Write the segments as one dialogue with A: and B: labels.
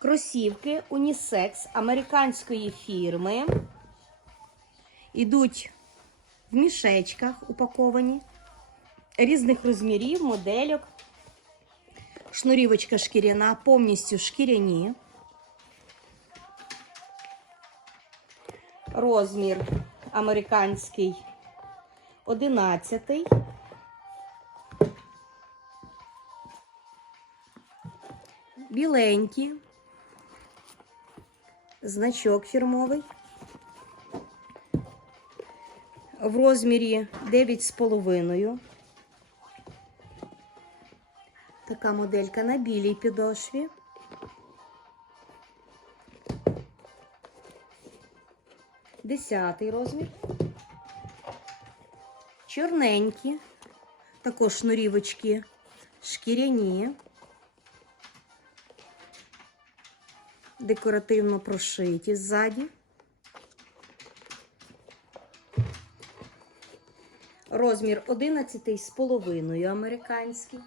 A: Кросівки унісекс американської фірми. Ідуть в мішечках упаковані, різних розмірів, модельок. Шнурівочка шкіряна, повністю шкіряні. Розмір американський 11. Біленькі. Значок фірмовий. В розмірі 9,5. Така моделька на білій підошві. Десятий розмір. Чорненькі. Також шнурівочки шкіряні. Декоративно прошиті ззаді. Розмір 11 з половиною американський.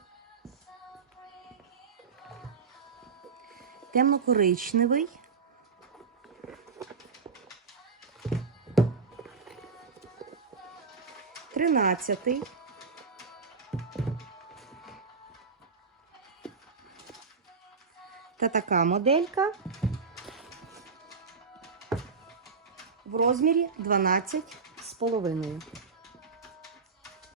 A: Темно-коричневий. Тринадцятий. Та така моделька в розмірі 12 з половиною.